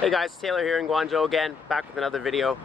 Hey guys, Taylor here in Guangzhou again, back with another video.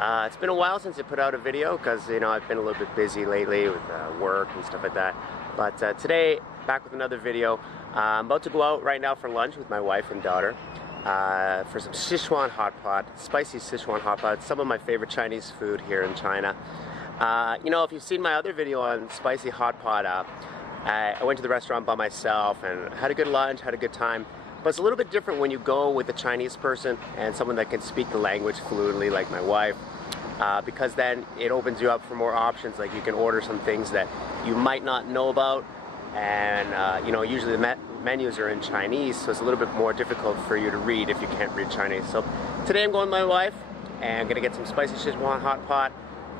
It's been a while since I put out a video because, you know, I've been a little bit busy lately with work and stuff like that. But today, back with another video. I'm about to go out right now for lunch with my wife and daughter for some Sichuan hot pot, spicy Sichuan hot pot. It's some of my favorite Chinese food here in China. You know, if you've seen my other video on spicy hot pot, I went to the restaurant by myself and had a good lunch, had a good time. But it's a little bit different when you go with a Chinese person and someone that can speak the language fluently, like my wife, because then it opens you up for more options. Like you can order some things that you might not know about, and you know, usually the menus are in Chinese, so it's a little bit more difficult for you to read if you can't read Chinese. So today I'm going with my wife and I'm gonna get some spicy Sichuan hot pot.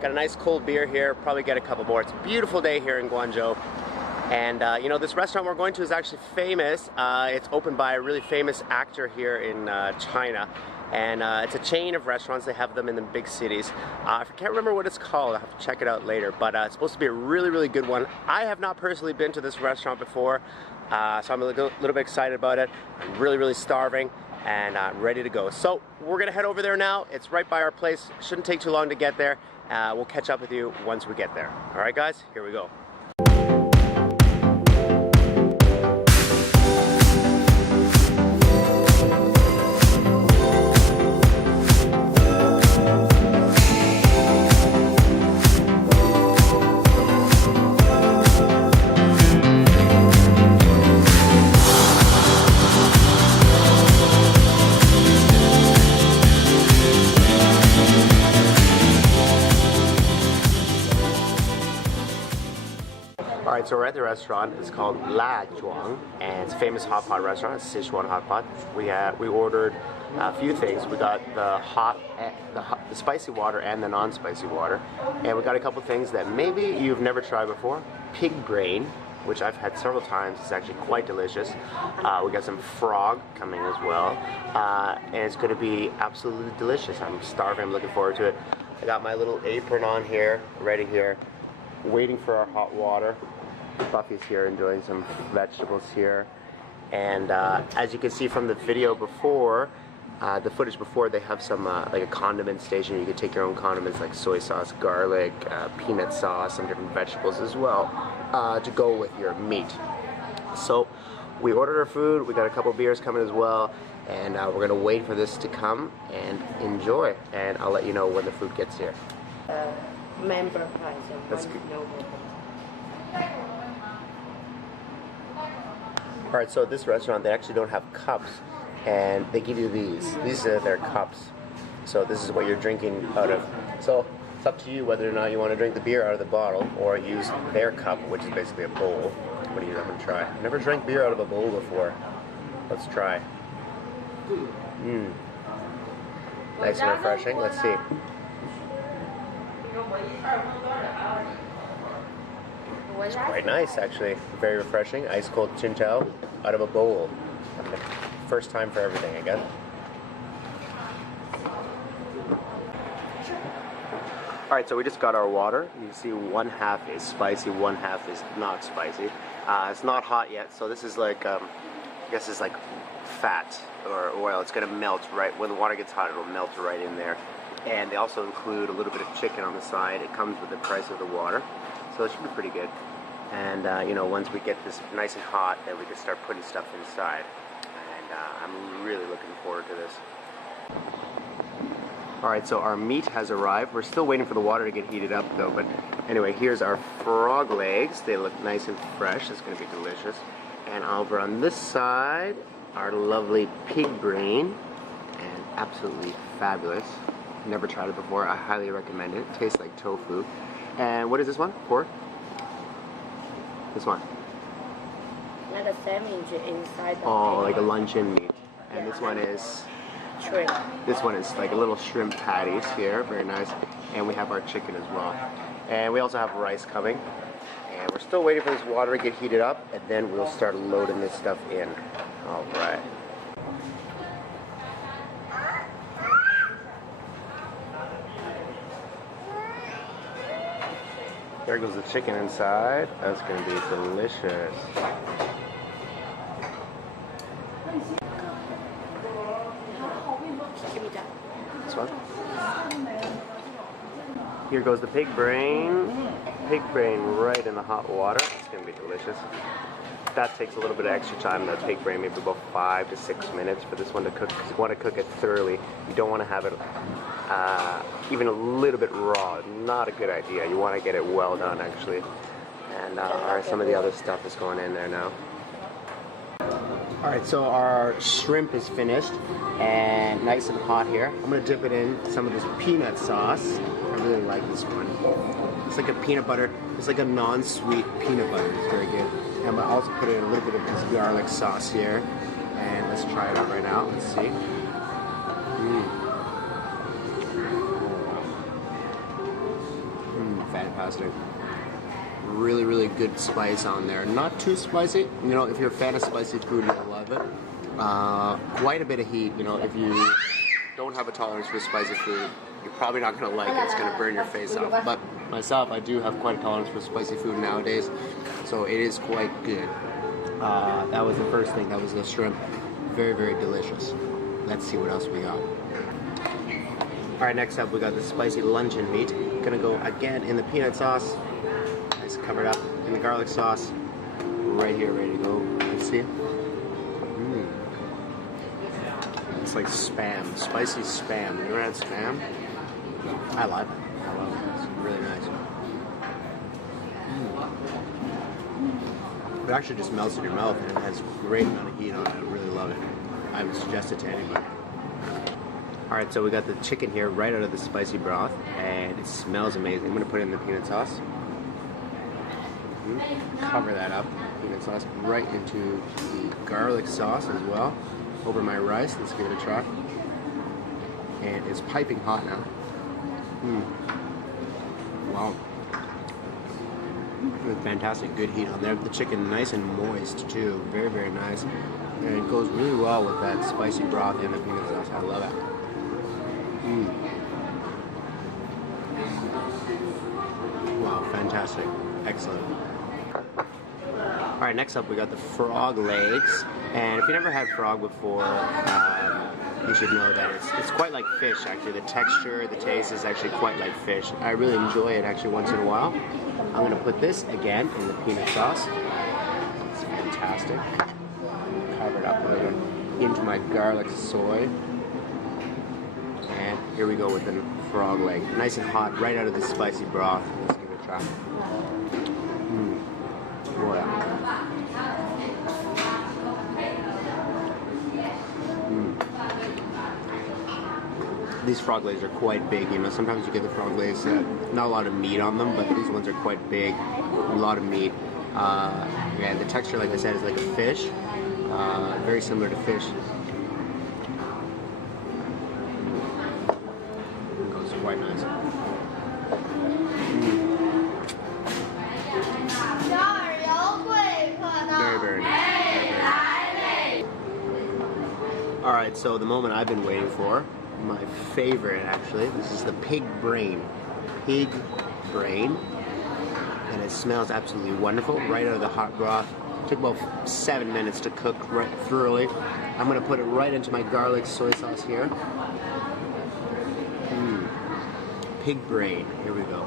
Got a nice cold beer here, probably get a couple more. It's a beautiful day here in Guangzhou. And you know, this restaurant we're going to is actually famous. It's opened by a really famous actor here in China. And it's a chain of restaurants. They have them in the big cities. I can't remember what it's called. I'll have to check it out later. But it's supposed to be a really, really good one. I have not personally been to this restaurant before, so I'm a little bit excited about it. I'm really, really starving and ready to go. So we're gonna head over there now. It's right by our place. Shouldn't take too long to get there. We'll catch up with you once we get there. All right, guys, here we go. Alright, so we're at the restaurant. It's called La Zhuang, and it's a famous hot pot restaurant. It's Sichuan hot pot. We ordered a few things. We got the spicy water and the non-spicy water, and we got a couple things that maybe you've never tried before. Pig brain, which I've had several times. It's actually quite delicious. We got some frog coming as well, and it's going to be absolutely delicious. I'm starving. I'm looking forward to it. I got my little apron on here, ready here, waiting for our hot water. Buffy's here enjoying some vegetables here, and as you can see from the video before, the footage before, they have some like a condiment station. You can take your own condiments like soy sauce, garlic, peanut sauce, some different vegetables as well to go with your meat. So we ordered our food. We got a couple beers coming as well, and we're gonna wait for this to come and enjoy, and I'll let you know when the food gets here. Member price. That's good. Alright, so at this restaurant they actually don't have cups, and they give you these. These are their cups. So this is what you're drinking out of. So it's up to you whether or not you want to drink the beer out of the bottle or use their cup, which is basically a bowl. What do you want to try? I've never drank beer out of a bowl before. Let's try. Nice and refreshing. Let's see. It's quite nice, actually. Very refreshing. Ice cold Qingzhao out of a bowl. Okay. First time for everything, I guess. Alright, so we just got our water. You see one half is spicy, one half is not spicy. It's not hot yet, so this is like, I guess it's like fat or oil. It's going to melt right, when the water gets hot, it'll melt right in there. And they also include a little bit of chicken on the side. It comes with the price of the water, so it should be pretty good. And you know, once we get this nice and hot, then we can start putting stuff inside. And I'm really looking forward to this. Alright, so our meat has arrived. We're still waiting for the water to get heated up though, but anyway, here's our frog legs. They look nice and fresh. It's going to be delicious. And over on this side, our lovely pig brain, and absolutely fabulous. Never tried it before. I highly recommend it. It tastes like tofu. And what is this one? Pork? This one? Like a sandwich inside the Oh, like a luncheon meat. And this one is shrimp. This one is like a little shrimp patties here. Very nice. And we have our chicken as well. And we also have rice coming. And we're still waiting for this water to get heated up, and then we'll start loading this stuff in. Alright. There goes the chicken inside. That's going to be delicious. this one. Here goes the pig brain. Pig brain right in the hot water. It's gonna be delicious. That takes a little bit of extra time, that pig brain, maybe about 5 to 6 minutes for this one to cook, because you want to cook it thoroughly. You don't want to have it even a little bit raw. Not a good idea. You want to get it well done, actually. And alright, some of the other stuff is going in there now. Alright, so our shrimp is finished and nice and hot here. I'm going to dip it in some of this peanut sauce. I really like this one. It's like a peanut butter. It's like a non-sweet peanut butter. It's very good. And I'm going to also put in a little bit of this garlic sauce here. And let's try it out right now. Let's see. Fantastic. Really, really good spice on there. Not too spicy. You know, if you're a fan of spicy food, you'll love it. Quite a bit of heat. You know, if you don't have a tolerance for spicy food, you're probably not going to like it. It's going to burn your face off. But myself, I do have quite a tolerance for spicy food nowadays, so it is quite good. That was the first thing. That was the shrimp. Very, very delicious. Let's see what else we got. Alright, next up we got the spicy luncheon meat. Gonna go again in the peanut sauce. Nice covered up in the garlic sauce. Right here, ready to go. Let's see. It's like Spam, spicy Spam. You ever had Spam? I love it. I love it. It's really nice. It actually just melts in your mouth and it has a great amount of heat on it. I really love it. I would suggest it to anybody. Alright, so we got the chicken here right out of the spicy broth, and it smells amazing. I'm going to put it in the peanut sauce. Cover that up, peanut sauce, right into the garlic sauce as well, over my rice. Let's give it a try. And it's piping hot now. Wow. Fantastic, good heat on there. The chicken nice and moist too, very, very nice. And it goes really well with that spicy broth and the peanut sauce. I love it. Wow, fantastic. Excellent. Alright, next up we got the frog legs. And if you never had frog before, you should know that it's quite like fish, actually. The texture, the taste is actually quite like fish. I really enjoy it actually once in a while. I'm going to put this again in the peanut sauce. It's fantastic. Cover it up into my garlic soy. And here we go with the frog leg. Nice and hot, right out of the spicy broth. Let's give it a try. Boy. These frog legs are quite big, you know. Sometimes you get the frog legs that not a lot of meat on them, but these ones are quite big, a lot of meat. Yeah, the texture, like I said, is like a fish. Very similar to fish. It goes quite nice. Very, very nice. Alright, so the moment I've been waiting for, my favorite actually, this is the pig brain. Pig brain. And it smells absolutely wonderful, right out of the hot broth. It took about 7 minutes to cook right thoroughly. I'm going to put it right into my garlic soy sauce here. Pig brain, here we go.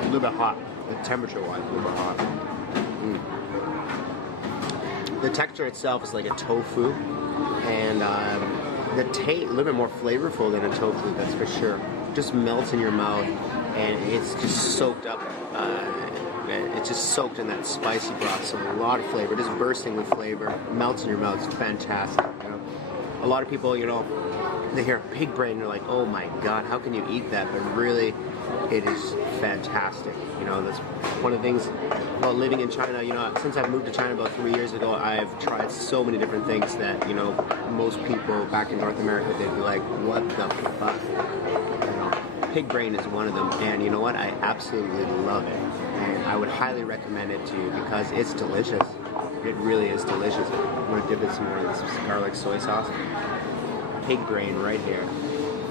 A little bit hot, temperature-wise, a little bit hot. The texture itself is like a tofu, and the taste a little bit more flavorful than a tofu, that's for sure. Just melts in your mouth, and it's just soaked up. It's just soaked in that spicy broth, so a lot of flavor. Just bursting with flavor, melts in your mouth. It's fantastic. You know? A lot of people, you know, they hear pig brain and they're like, "Oh my God, how can you eat that?" But really, it is fantastic. You know, that's one of the things about living in China. You know, since I've moved to China about 3 years ago, I've tried so many different things that, you know, most people back in North America, they'd be like, "What the fuck?" You know, pig brain is one of them, and you know what? I absolutely love it, and I would highly recommend it to you because it's delicious. It really is delicious. I'm gonna dip it some more in this garlic soy sauce. Pig brain right here,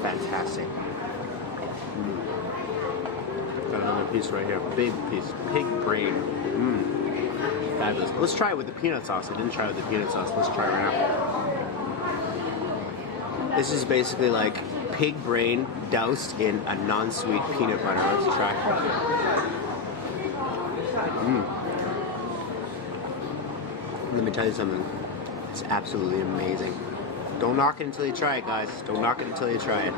fantastic. Got another piece right here, big piece, pig brain. Fabulous. Let's try it with the peanut sauce. I didn't try it with the peanut sauce. Let's try it right now. This is basically like pig brain doused in a non-sweet peanut butter. Let's try. Let me tell you something. It's absolutely amazing. Don't knock it until you try it, guys. Don't knock it until you try it.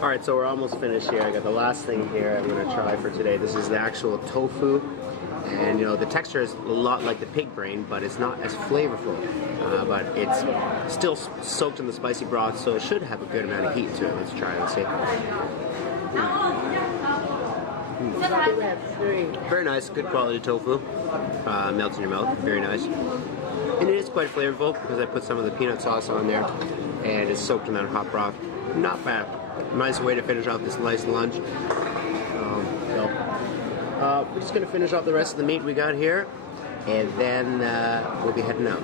Alright, so we're almost finished here. I got the last thing here I'm going to try for today. This is the actual tofu. And you know, the texture is a lot like the pig brain, but it's not as flavorful. But it's still soaked in the spicy broth, so it should have a good amount of heat to it. Let's try it and see. Very nice, good quality tofu. Melts in your mouth, very nice. And it is quite flavorful because I put some of the peanut sauce on there and it's soaked in that hot broth. Not bad. Nice way to finish off this nice lunch. We're just going to finish off the rest of the meat we got here, and then we'll be heading out.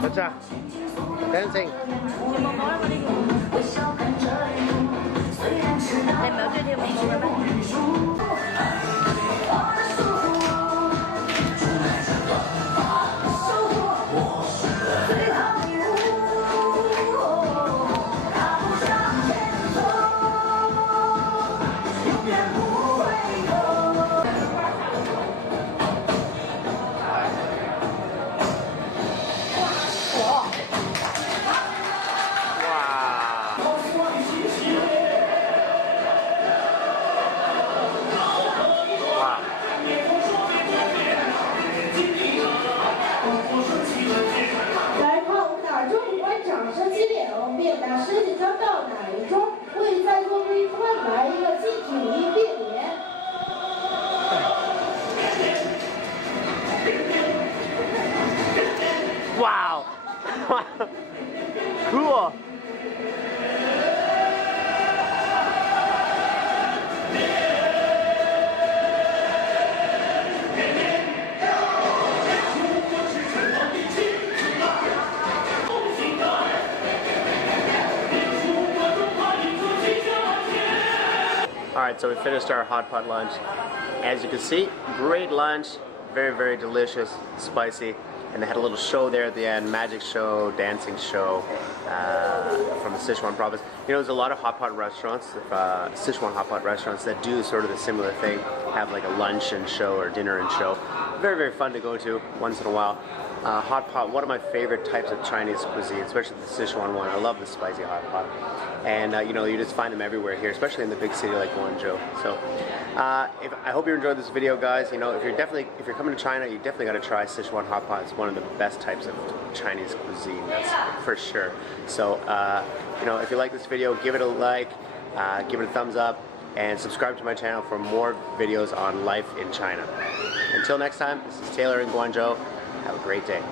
What's that? Dancing. Wow! Cool! Alright, so we finished our hot pot lunch. As you can see, great lunch, very, very delicious, spicy. And they had a little show there at the end, magic show, dancing show from the Sichuan province. You know, there's a lot of hot pot restaurants, Sichuan hot pot restaurants that do sort of a similar thing, have like a lunch and show or dinner and show. Very, very fun to go to once in a while. Hot pot, one of my favorite types of Chinese cuisine, especially the Sichuan one. I love the spicy hot pot. And you know, you just find them everywhere here, especially in the big city like Guangzhou. So I hope you enjoyed this video, guys. You know, if you're coming to China, you definitely got to try Sichuan hot pot. It's one of the best types of Chinese cuisine, that's for sure. So you know, if you like this video, give it a like, give it a thumbs up, and subscribe to my channel for more videos on life in China. Until next time, this is Taylor in Guangzhou. Have a great day.